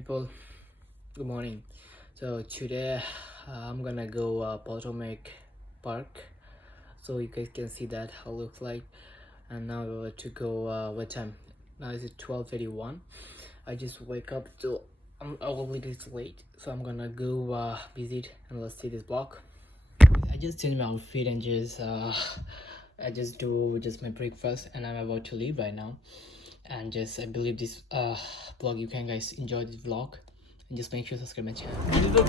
people, good morning. So today I'm gonna go Potomac Park, so you guys can see that how it looks like. And now we're about to go what time now? Is it 12:31? I just wake up, so I'm a little bit late, so I'm gonna go visit and let's see this block. I just changed my outfit and I just do my breakfast, and I'm about to leave right now. And I believe this vlog, you can guys enjoy this vlog, and just make sure to subscribe my channel. This is a good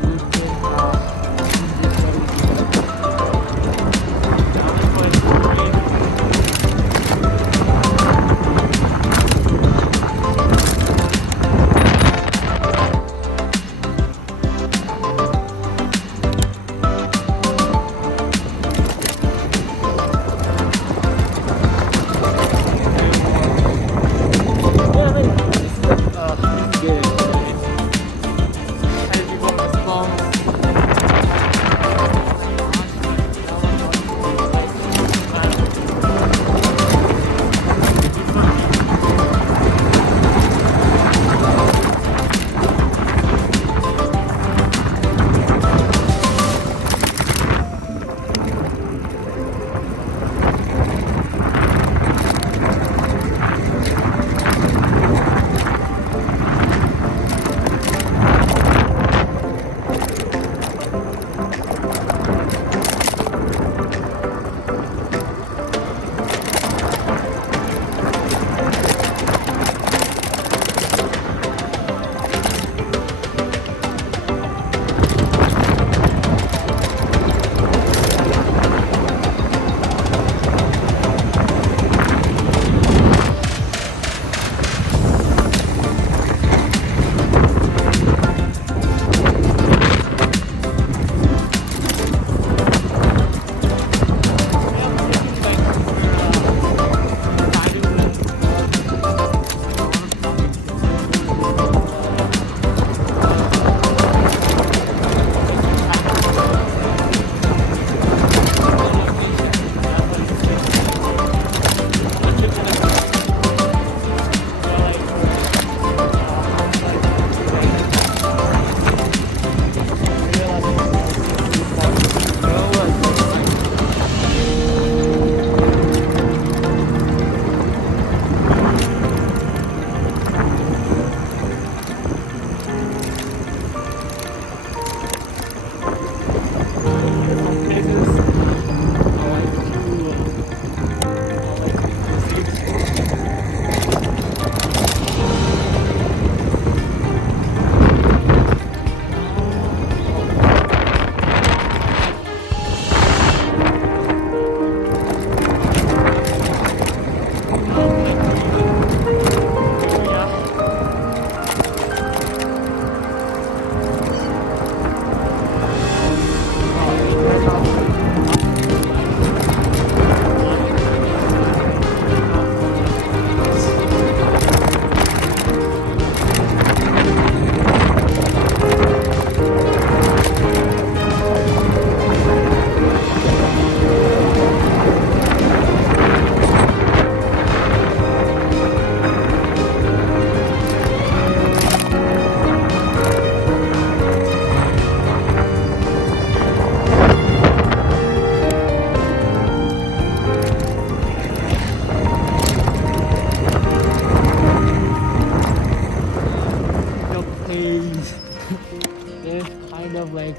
It's kind of like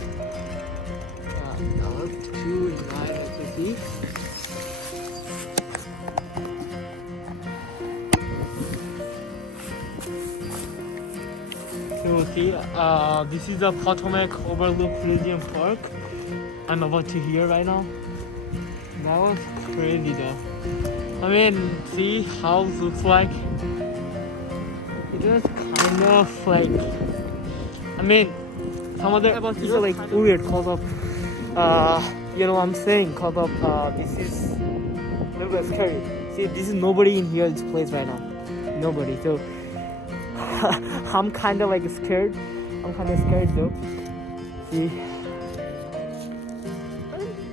dark too in night, as you see. So see, this is the Potomac Overlook Museum Park. I'm about to hear right now. That was crazy though. I mean, see how it looks like. It was kind of like, I mean, some of the things are like weird because of, you know what I'm saying, because of, this is a little bit scary. See, this is nobody in here in this place right now. Nobody. So, I'm kind of like scared. I'm kind of scared though. See,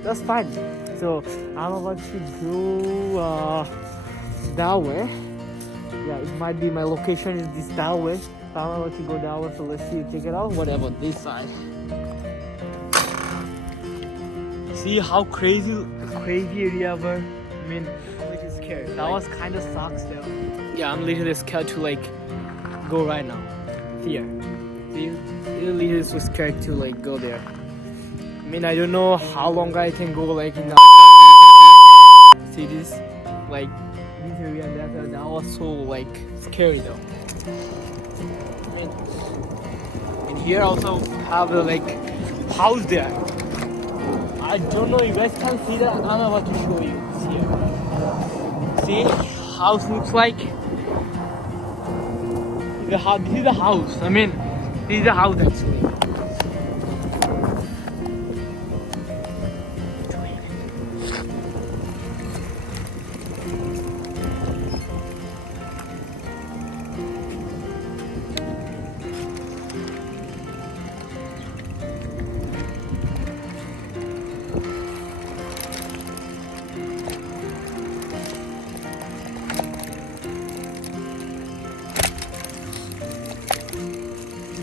that's fine. So, I'm about to go that way. Yeah, it might be my location is this that way. So I'm about to go down, so let's see, check it out. What about this side? See how crazy area were? I mean, Which is scared. that was kind of sucks though. Yeah, I'm literally scared to like go right now. Here. See? Literally so scared to like go there. I mean, I don't know how long I can go like in the see this, like this area and that was so like scary though. I mean, and here also have a like house there. I don't know, you guys can see that. I'm about to show you. See, house looks like. This is the house. I mean, this is the house actually.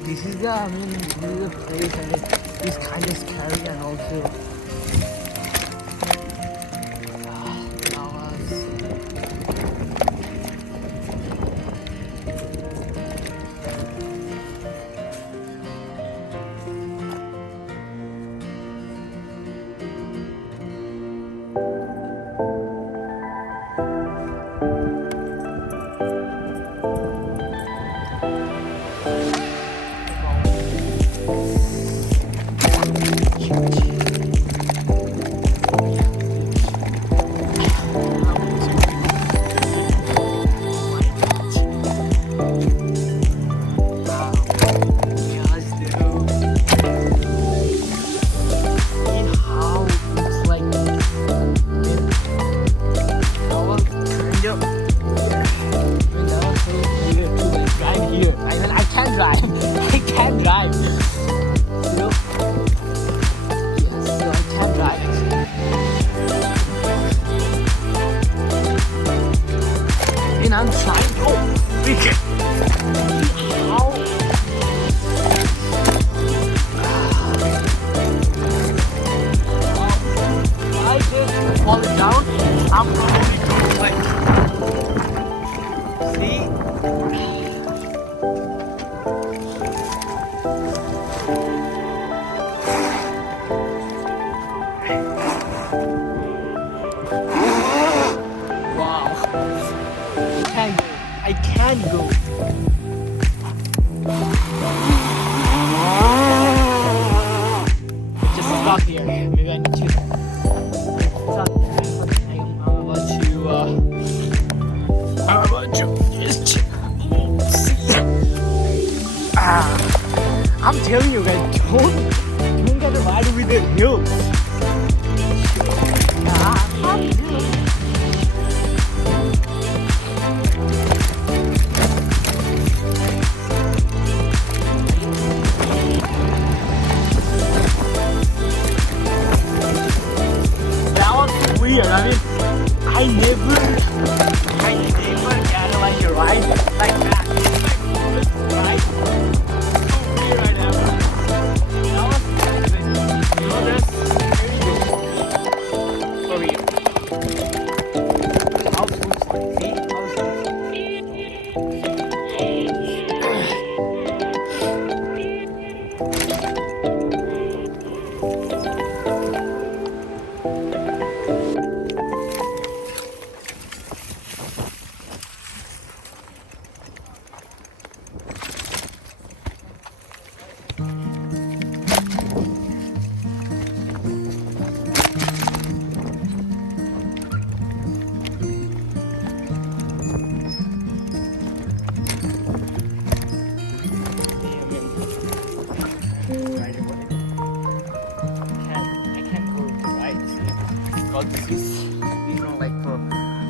This is the, I mean, this is the place and it's kind of scary and also I'm trying to freak it. How? I just fall down. I'm probably going to see. I can't go. Just stop here. Maybe I need to stop. I'm about to just I'm telling you guys, don't get a ride with the hills. How do you do? I mean, I never get like a ride like that. Right? So weird right now. That was amazing. You know, that's very good. For real. The house looks like, see? House looks this is, you know, like for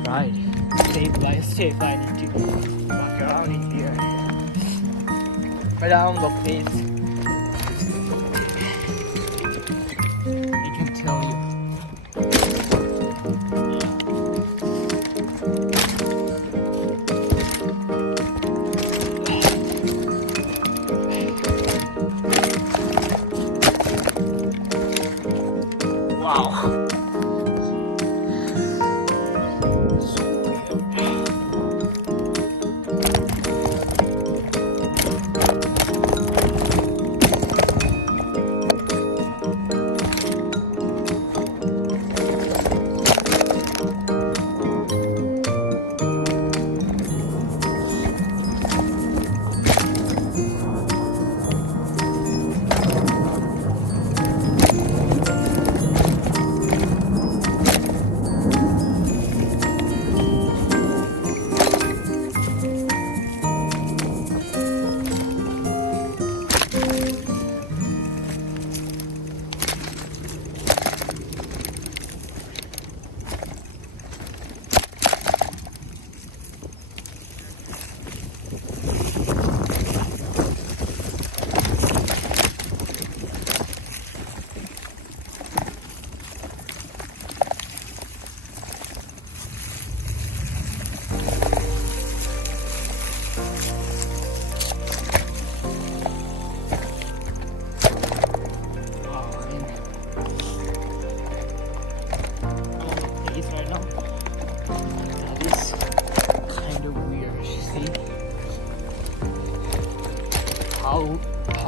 ride. Safe, I need to walk around in here. Around the place. I can tell you.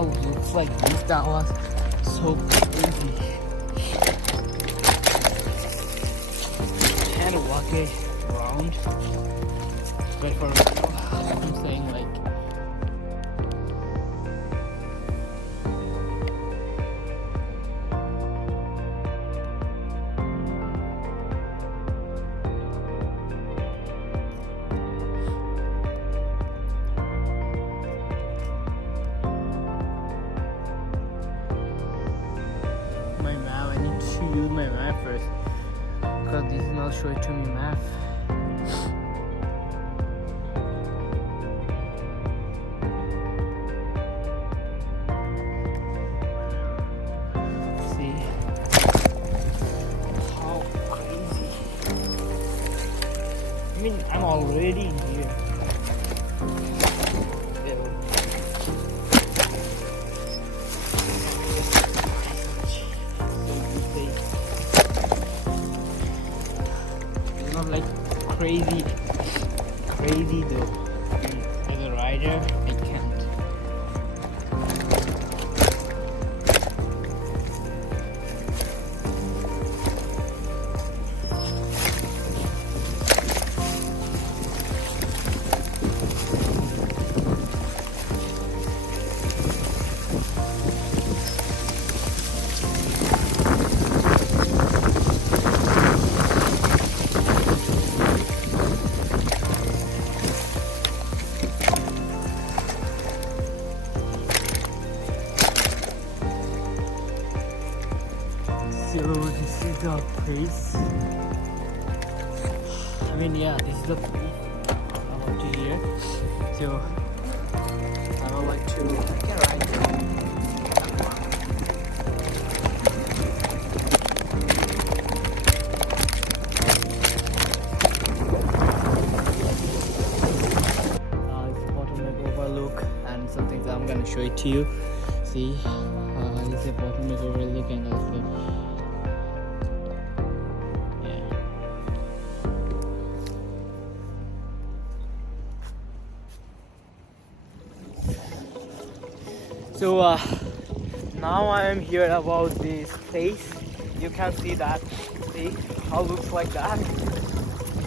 how it looks like this. That was so crazy. Can't walk it around. But for I'm saying like my map. I need to use my map first because this is not showing to me map. See how crazy. I mean, I'm already in here. It's not like crazy though. As a rider, I can't. So this is the place. I mean, yeah, this is the place I want to hear. So I would like to get a ride. It's Potomac Overlook and some things I'm gonna show it to you. See, it's a Potomac Overlook and also. So now I am here about this place. You can see that. See how it looks like that.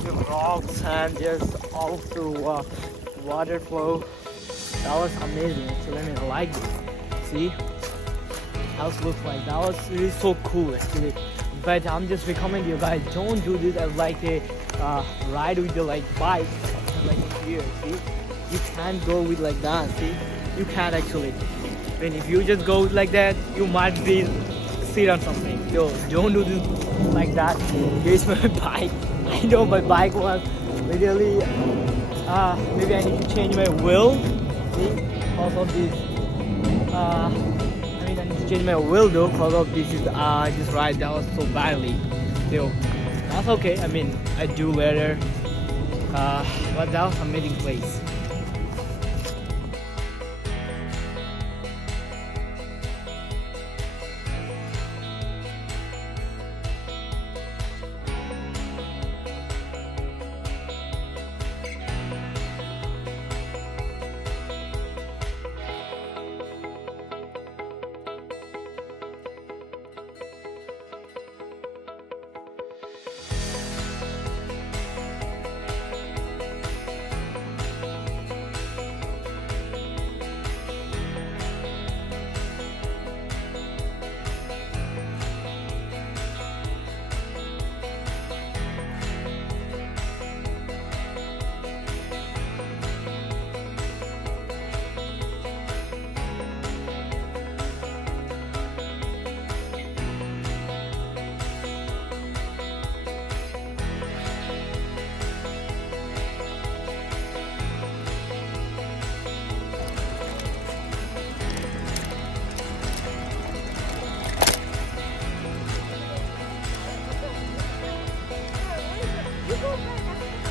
The rocks and just also water flow. That was amazing. Actually, I mean, I like it. See how it looks like. That was really so cool actually. But I'm just recommending you guys don't do this as like a ride with your like bike like here. See, you can't go with like that. See, you can't actually. When if you just go like that, you might be sit on something. So don't do this like that. Here's my bike. I know my bike was literally maybe I need to change my wheel. See, because of this. I mean I need to change my wheel though because of this this ride that was so badly. So that's okay. I mean I do later. But that was an amazing place.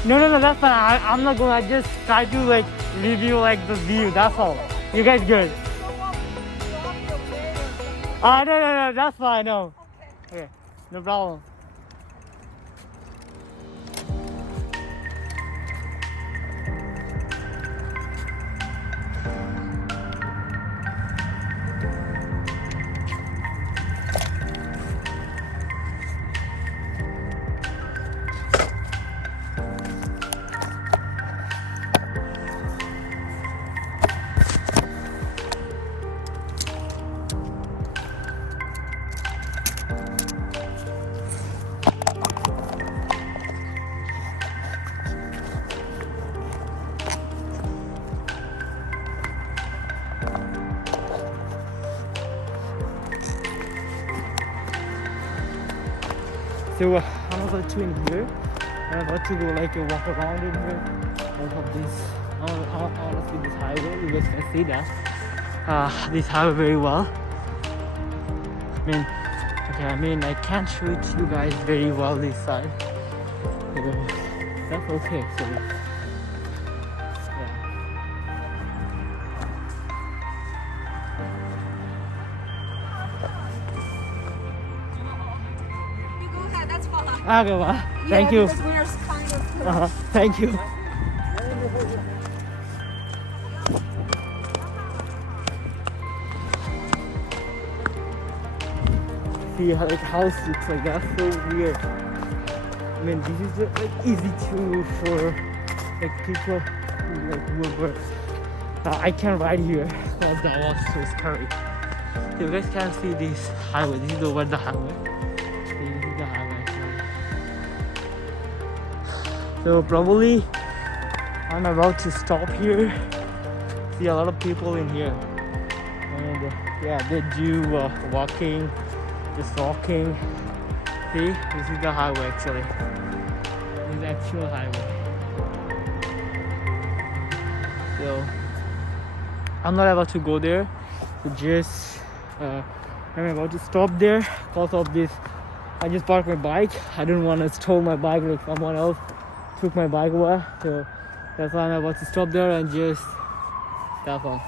No, that's fine. I'm not going. I just try to like review like the view. That's all. You guys good? No, that's fine. No. Okay, no problem. So I'm about to in here. I'm about to go like a walk around in here. Because of this, honestly, this highway. You guys can see that. This highway very well. I mean, I can't show it to you guys very well this side. That's okay actually. Yeah. You go ahead, that's fine. Okay, well, thank you. Because we're kind of Thank you. See how like house looks like. That's so weird. I mean, this is like easy to for like people who like whoever. I can't ride here because that was so scary. So you guys can see this highway. This is over the highway. This is the highway actually. So probably I'm about to stop here. See a lot of people in here, and yeah, they do walking, just walking. See, this is the highway actually. This is the actual highway. So I'm not about to go there. So just I'm about to stop there because of this. I just parked my bike. I didn't want to steal my bike like someone else took my bike away. So that's why I'm about to stop there and just stop on.